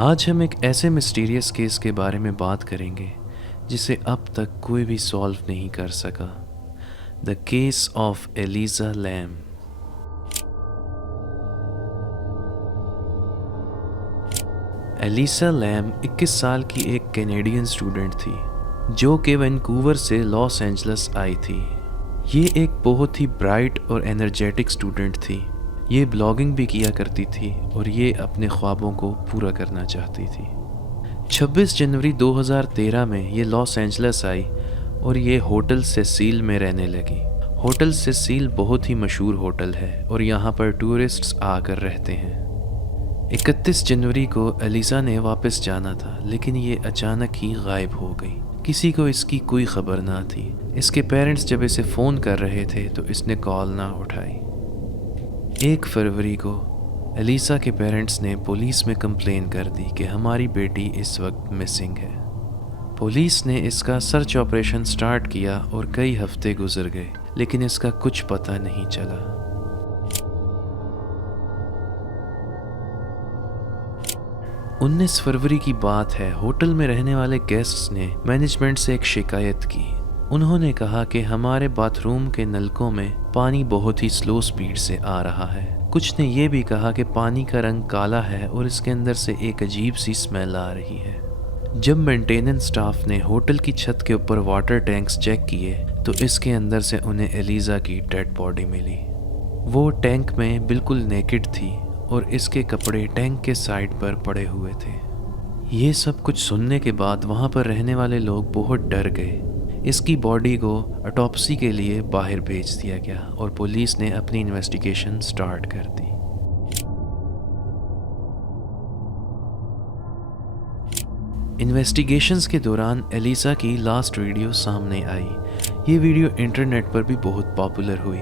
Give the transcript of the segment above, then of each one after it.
आज हम एक ऐसे मिस्टीरियस केस के बारे में बात करेंगे जिसे अब तक कोई भी सॉल्व नहीं कर सका। The case of Elisa Lam. Elisa Lam 21 साल की एक कैनेडियन स्टूडेंट थी जो कि वैंकूवर से लॉस एंजल्स आई थी। ये एक बहुत ही ब्राइट और एनर्जेटिक स्टूडेंट थी। ये ब्लॉगिंग भी किया करती थी और ये अपने ख्वाबों को पूरा करना चाहती थी। 26 जनवरी 2013 में ये लॉस एंजल्स आई और ये होटल सेसील में रहने लगी। होटल सेसील बहुत ही मशहूर होटल है और यहाँ पर टूरिस्ट्स आकर रहते हैं। 31 जनवरी को एलिसा ने वापस जाना था, लेकिन ये अचानक ही गायब हो गई। किसी को इसकी कोई खबर ना थी। इसके पेरेंट्स जब इसे फ़ोन कर रहे थे तो इसने कॉल ना उठाई। 1 फरवरी को एलिसा के पेरेंट्स ने पुलिस में कंप्लेन कर दी कि हमारी बेटी इस वक्त मिसिंग है। पुलिस ने इसका सर्च ऑपरेशन स्टार्ट किया और कई हफ्ते गुजर गए, लेकिन इसका कुछ पता नहीं चला। उन्नीस फरवरी की बात है। होटल में रहने वाले गेस्ट्स ने मैनेजमेंट से एक शिकायत की। उन्होंने कहा कि हमारे बाथरूम के नलकों में पानी बहुत ही स्लो स्पीड से आ रहा है। कुछ ने यह भी कहा कि पानी का रंग काला है और इसके अंदर से एक अजीब सी स्मेल आ रही है। जब मेंटेनेंस स्टाफ ने होटल की छत के ऊपर वाटर टैंक्स चेक किए तो इसके अंदर से उन्हें एलिजा की डेड बॉडी मिली। वो टैंक में बिल्कुल नेकेड थी और इसके कपड़े टैंक के साइड पर पड़े हुए थे। ये सब कुछ सुनने के बाद वहाँ पर रहने वाले लोग बहुत डर गए। इसकी बॉडी को ऑटोप्सी के लिए बाहर भेज दिया गया और पुलिस ने अपनी इन्वेस्टिगेशन स्टार्ट कर दी। इन्वेस्टिगेशंस के दौरान एलिसा की लास्ट वीडियो सामने आई। ये वीडियो इंटरनेट पर भी बहुत पॉपुलर हुई।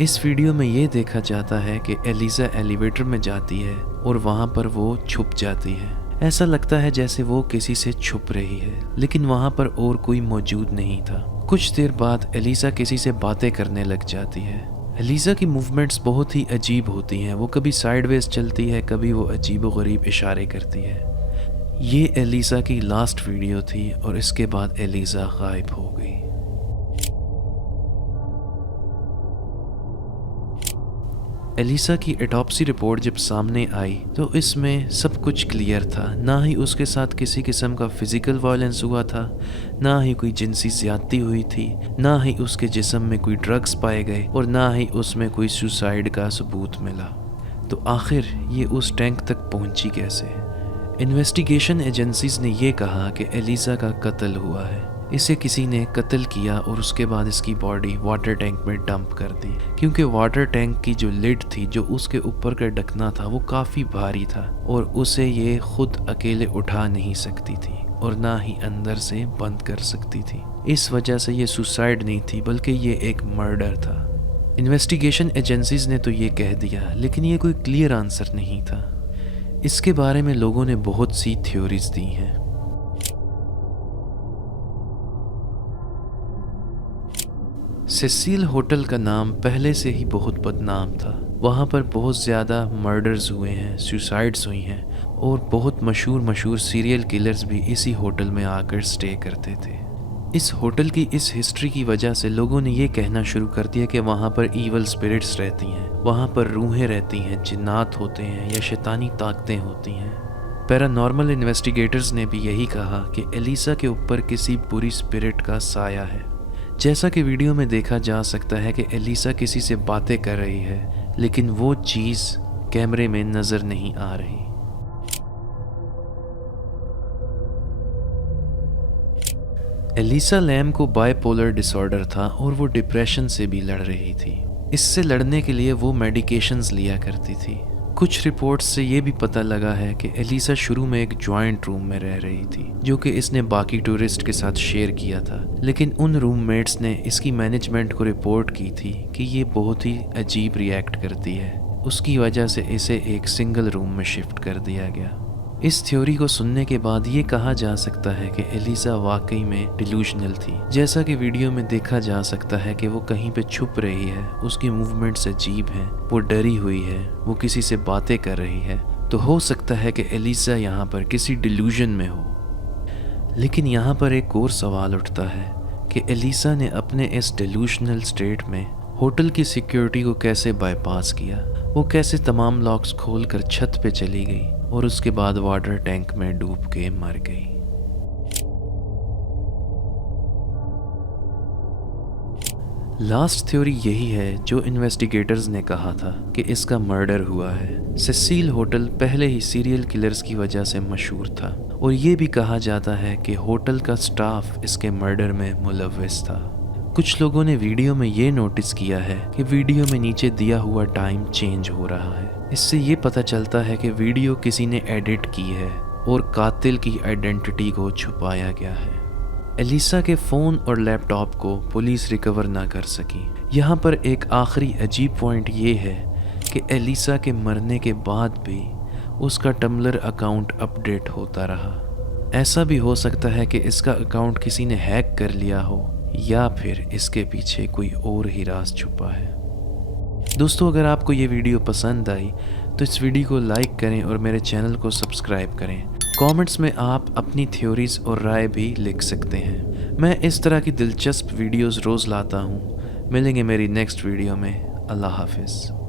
इस वीडियो में ये देखा जाता है कि एलिसा एलिवेटर में जाती है और वहाँ पर वो छुप जाती है। ऐसा लगता है जैसे वो किसी से छुप रही है, लेकिन वहाँ पर और कोई मौजूद नहीं था। कुछ देर बाद एलिसा किसी से बातें करने लग जाती है। एलिसा की मूवमेंट्स बहुत ही अजीब होती हैं। वो कभी साइडवेज चलती है, कभी वो अजीबोगरीब इशारे करती है। ये एलिसा की लास्ट वीडियो थी और इसके बाद एलिसा गायब हो गई। एलिसा की ऑटोप्सी रिपोर्ट जब सामने आई तो इसमें सब कुछ क्लियर था। ना ही उसके साथ किसी किस्म का फिजिकल वायलेंस हुआ था, ना ही कोई जिनसी ज्यादती हुई थी, ना ही उसके जिस्म में कोई ड्रग्स पाए गए और ना ही उसमें कोई सुसाइड का सबूत मिला। तो आखिर ये उस टैंक तक पहुंची कैसे? इन्वेस्टिगेशन एजेंसीज ने यह कहा कि एलिसा का कत्ल हुआ है। इसे किसी ने कत्ल किया और उसके बाद इसकी बॉडी वाटर टैंक में डंप कर दी, क्योंकि वाटर टैंक की जो लिड थी, जो उसके ऊपर का ढकना था, वो काफ़ी भारी था और उसे ये खुद अकेले उठा नहीं सकती थी और ना ही अंदर से बंद कर सकती थी। इस वजह से ये सुसाइड नहीं थी बल्कि ये एक मर्डर था। इन्वेस्टिगेशन एजेंसीज ने तो ये कह दिया, लेकिन ये कोई क्लियर आंसर नहीं था। इसके बारे में लोगों ने बहुत सी थ्योरीज दी हैं। सेसील होटल का नाम पहले से ही बहुत बदनाम था। वहाँ पर बहुत ज़्यादा मर्डर्स हुए हैं, सुसाइड्स हुई हैं और बहुत मशहूर सीरियल किलर्स भी इसी होटल में आकर स्टे करते थे। इस होटल की इस हिस्ट्री की वजह से लोगों ने ये कहना शुरू कर दिया कि वहाँ पर ईवल स्पिरिट्स रहती हैं, वहाँ पर रूहें रहती हैं, जिन्नात होते हैं या शैतानी ताकतें होती हैं। पैरानॉर्मल इन्वेस्टिगेटर्स ने भी यही कहा कि एलिसा के ऊपर किसी बुरी स्पिरिट का साया है। जैसा कि वीडियो में देखा जा सकता है कि एलिसा किसी से बातें कर रही है, लेकिन वो चीज़ कैमरे में नज़र नहीं आ रही। एलिसा लैम को बाइपोलर डिसऑर्डर था और वो डिप्रेशन से भी लड़ रही थी। इससे लड़ने के लिए वो मेडिकेशंस लिया करती थी। कुछ रिपोर्ट्स से ये भी पता लगा है कि एलिसा शुरू में एक जॉइंट रूम में रह रही थी, जो कि इसने बाकी टूरिस्ट के साथ शेयर किया था, लेकिन उन रूममेट्स ने इसकी मैनेजमेंट को रिपोर्ट की थी कि ये बहुत ही अजीब रिएक्ट करती है। उसकी वजह से इसे एक सिंगल रूम में शिफ्ट कर दिया गया। इस थ्योरी को सुनने के बाद ये कहा जा सकता है कि एलिसा वाकई में डिल्यूजनल थी। जैसा कि वीडियो में देखा जा सकता है कि वो कहीं पे छुप रही है, उसकी मूवमेंट्स अजीब हैं, वो डरी हुई है, वो किसी से बातें कर रही है तो हो सकता है कि एलिसा यहाँ पर किसी डिल्यूजन में हो। लेकिन यहाँ पर एक और सवाल उठता है कि एलिसा ने अपने इस डिल्यूशनल स्टेट में होटल की सिक्योरिटी को कैसे बाईपास किया। वो कैसे तमाम लॉक्स खोलकर छत पे चली गई और उसके बाद वाटर टैंक में डूब के मर गई। लास्ट थ्योरी यही है जो इन्वेस्टिगेटर्स ने कहा था कि इसका मर्डर हुआ है। सेसील होटल पहले ही सीरियल किलर्स की वजह से मशहूर था और ये भी कहा जाता है कि होटल का स्टाफ इसके मर्डर में मुलव्विस था। कुछ लोगों ने वीडियो में ये नोटिस किया है कि वीडियो में नीचे दिया हुआ टाइम चेंज हो रहा है। इससे ये पता चलता है कि वीडियो किसी ने एडिट की है और कातिल की आइडेंटिटी को छुपाया गया है। एलिसा के फ़ोन और लैपटॉप को पुलिस रिकवर ना कर सकी। यहाँ पर एक आखिरी अजीब पॉइंट ये है कि एलिसा के मरने के बाद भी उसका टम्बलर अकाउंट अपडेट होता रहा। ऐसा भी हो सकता है कि इसका अकाउंट किसी ने हैक कर लिया हो या फिर इसके पीछे कोई और ही राज छुपा है। दोस्तों, अगर आपको ये वीडियो पसंद आई तो इस वीडियो को लाइक करें और मेरे चैनल को सब्सक्राइब करें। कमेंट्स में आप अपनी थ्योरीज और राय भी लिख सकते हैं। मैं इस तरह की दिलचस्प वीडियोस रोज़ लाता हूँ। मिलेंगे मेरी नेक्स्ट वीडियो में। अल्लाह हाफिज़।